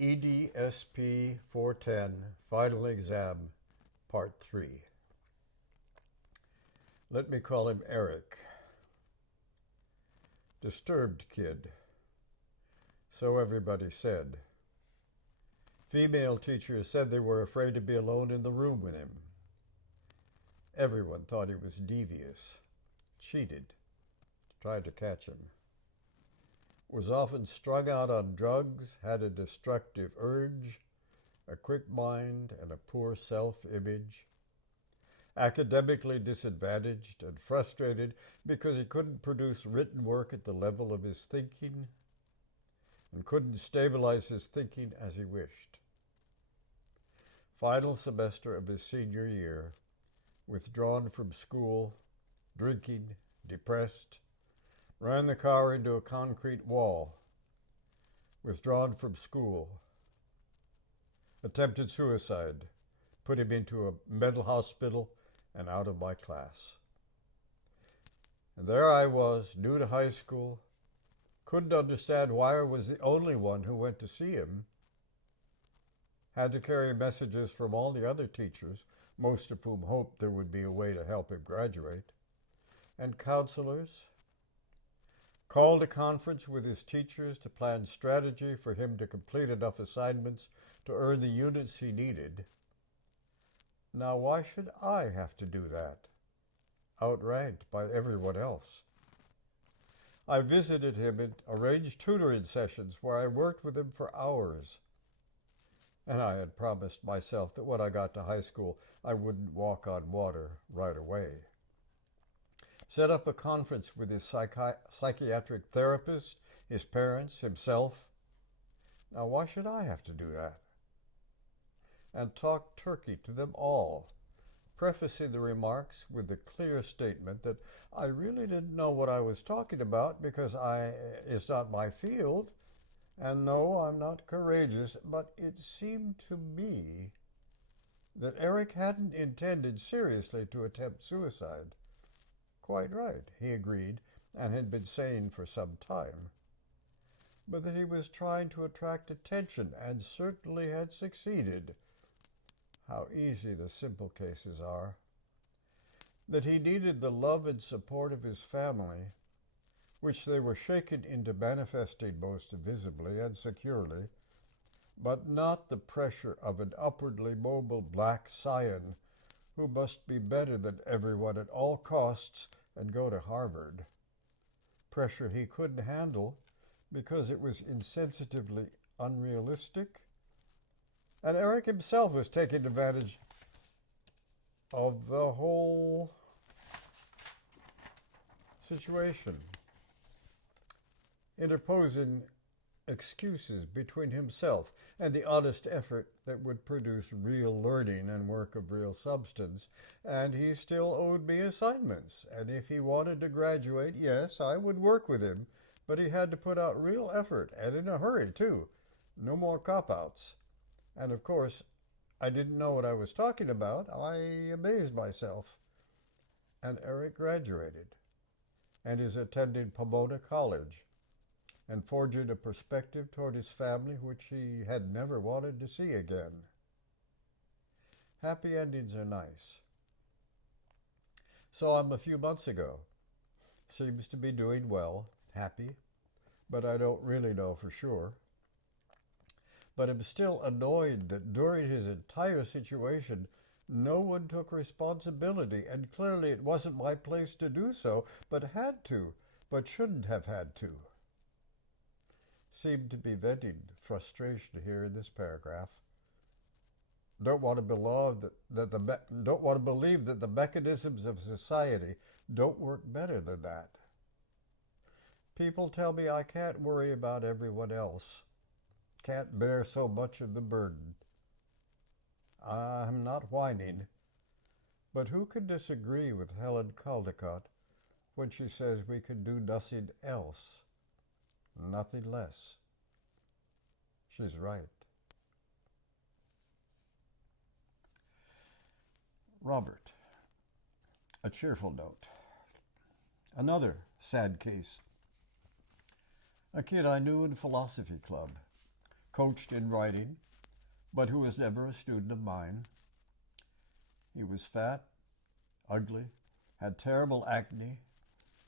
EDSP 410 Final Exam, Part 3. Let me call him Eric. Disturbed kid. So everybody said. Female teachers said they were afraid to be alone in the room with him. Everyone thought he was devious, cheated, tried to catch him. Was often strung out on drugs, had a destructive urge, a quick mind, and a poor self-image. Academically disadvantaged and frustrated because he couldn't produce written work at the level of his thinking and couldn't stabilize his thinking as he wished. Final semester of his senior year, withdrawn from school, drinking, depressed, ran the car into a concrete wall, withdrawn from school, attempted suicide, put him into a mental hospital and out of my class. And there I was, new to high school, couldn't understand why I was the only one who went to see him, had to carry messages from all the other teachers, most of whom hoped there would be a way to help him graduate, and counselors, called a conference with his teachers to plan strategy for him to complete enough assignments to earn the units he needed. Now, why should I have to do that, outranked by everyone else? I visited him and arranged tutoring sessions where I worked with him for hours. And I had promised myself that when I got to high school, I wouldn't walk on water right away. Set up a conference with his psychiatric therapist, his parents, himself. Now, why should I have to do that? And talk turkey to them all, prefacing the remarks with the clear statement that I really didn't know what I was talking about because it's not my field, and no, I'm not courageous, but it seemed to me that Eric hadn't intended seriously to attempt suicide. Quite right, he agreed, and had been saying for some time, but that he was trying to attract attention and certainly had succeeded. How easy the simple cases are. That he needed the love and support of his family, which they were shaken into manifesting most visibly and securely, but not the pressure of an upwardly mobile black scion who must be better than everyone at all costs and go to Harvard. Pressure he couldn't handle because it was insensitively unrealistic. And Eric himself was taking advantage of the whole situation, interposing excuses between himself and the honest effort that would produce real learning and work of real substance. And he still owed me assignments. And if he wanted to graduate, yes, I would work with him, but he had to put out real effort, and in a hurry, too. No more cop-outs. And of course, I didn't know what I was talking about. I amazed myself. And Eric graduated and is attending Pomona College and forging a perspective toward his family which he had never wanted to see again. Happy endings are nice. Saw him a few months ago. Seems to be doing well, happy, but I don't really know for sure. But I'm still annoyed that during his entire situation, no one took responsibility, and clearly it wasn't my place to do so, but shouldn't have had to. Seemed to be venting frustration here in this paragraph. Don't want to believe that the mechanisms of society don't work better than that. People tell me I can't worry about everyone else, can't bear so much of the burden. I'm not whining, but who can disagree with Helen Caldecott when she says we can do nothing else? Nothing less. She's right. Robert. A cheerful note. Another sad case. A kid I knew in philosophy club. coached in writing, but who was never a student of mine. He was fat, ugly, had terrible acne,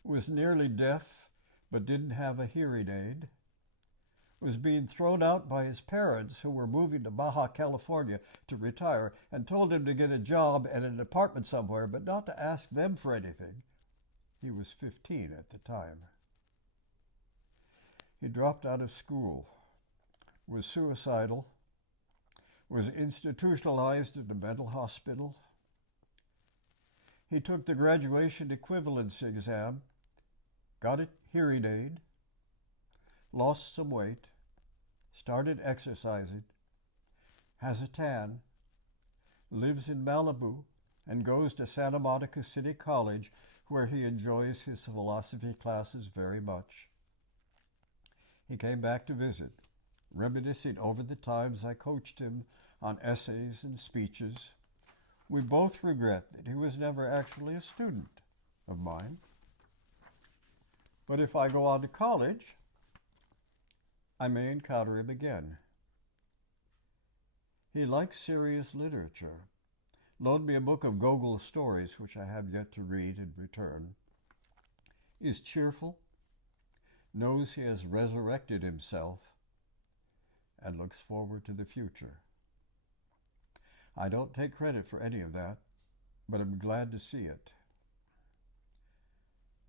was nearly deaf, but didn't have a hearing aid, was being thrown out by his parents who were moving to Baja California to retire and told him to get a job and an apartment somewhere, but not to ask them for anything. He was 15 at the time. He dropped out of school, was suicidal, was institutionalized in a mental hospital. He took the graduation equivalency exam, got a hearing aid, lost some weight, started exercising, has a tan, lives in Malibu, and goes to Santa Monica City College, where he enjoys his philosophy classes very much. He came back to visit, reminiscing over the times I coached him on essays and speeches. We both regret that he was never actually a student of mine. But if I go on to college, I may encounter him again. He likes serious literature, loaned me a book of Gogol stories, which I have yet to read in return, is cheerful, knows he has resurrected himself, and looks forward to the future. I don't take credit for any of that, but I'm glad to see it.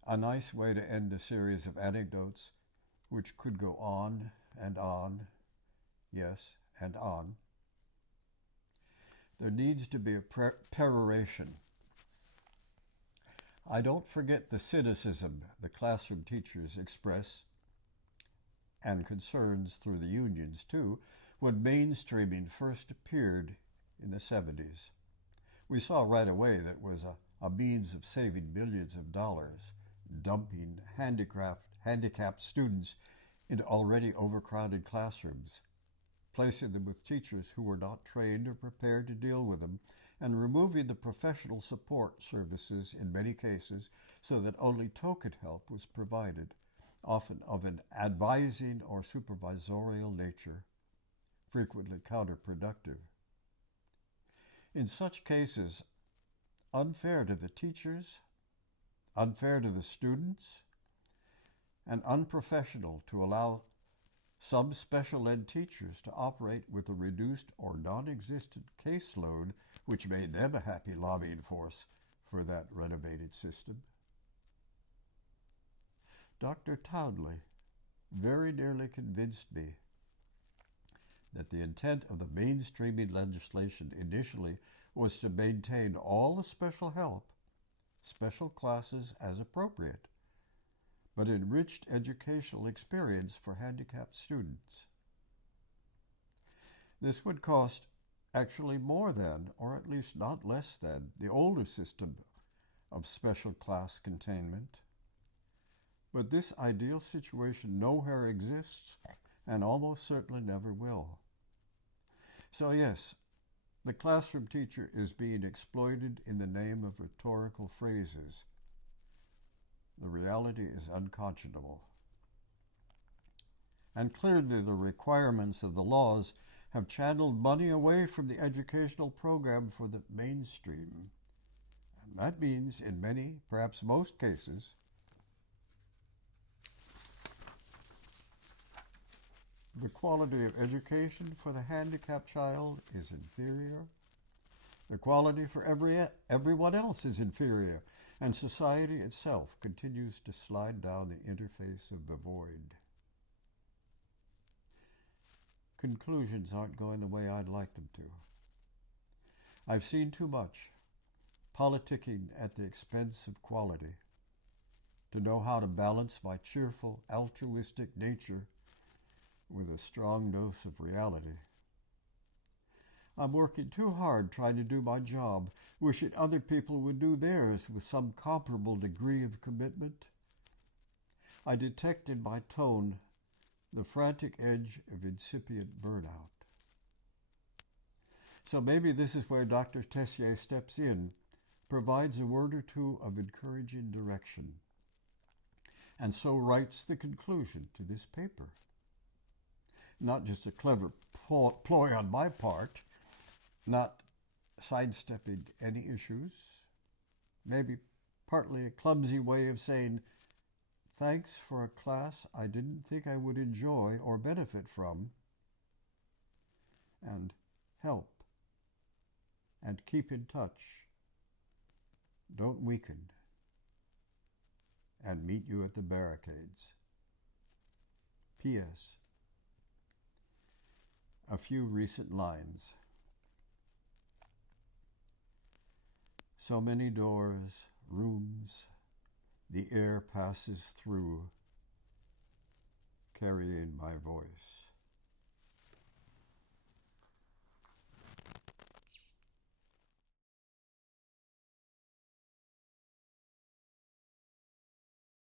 A nice way to end a series of anecdotes which could go on and on, yes, and on. There needs to be a peroration. I don't forget the cynicism the classroom teachers express, and concerns through the unions too, when mainstreaming first appeared in the 70s. We saw right away that it was a means of saving millions of dollars, dumping handicapped students into already overcrowded classrooms, placing them with teachers who were not trained or prepared to deal with them, and removing the professional support services in many cases so that only token help was provided, often of an advising or supervisorial nature, frequently counterproductive. In such cases, unfair to the teachers, unfair to the students, and unprofessional to allow some special ed teachers to operate with a reduced or non-existent caseload, which made them a happy lobbying force for that renovated system. Dr. Townley very nearly convinced me that the intent of the mainstreaming legislation initially was to maintain all the special help, special classes as appropriate, but enriched educational experience for handicapped students. This would cost actually more than, or at least not less than, the older system of special class containment. But this ideal situation nowhere exists and almost certainly never will. So yes, the classroom teacher is being exploited in the name of rhetorical phrases. The reality is unconscionable. And clearly the requirements of the laws have channeled money away from the educational program for the mainstream. And that means in many, perhaps most cases, the quality of education for the handicapped child is inferior. The quality for everyone else is inferior, and society itself continues to slide down the interface of the void. Conclusions aren't going the way I'd like them to. I've seen too much politicking at the expense of quality to know how to balance my cheerful, altruistic nature with a strong dose of reality. I'm working too hard trying to do my job, wishing other people would do theirs with some comparable degree of commitment. I detect in my tone the frantic edge of incipient burnout. So maybe this is where Dr. Tessier steps in, provides a word or two of encouraging direction, and so writes the conclusion to this paper. not just a clever ploy on my part, not sidestepping any issues, maybe partly a clumsy way of saying, thanks for a class I didn't think I would enjoy or benefit from, and help, and keep in touch. Don't weaken, and meet you at the barricades. P.S. A few recent lines. So many doors, rooms, the air passes through, carrying my voice.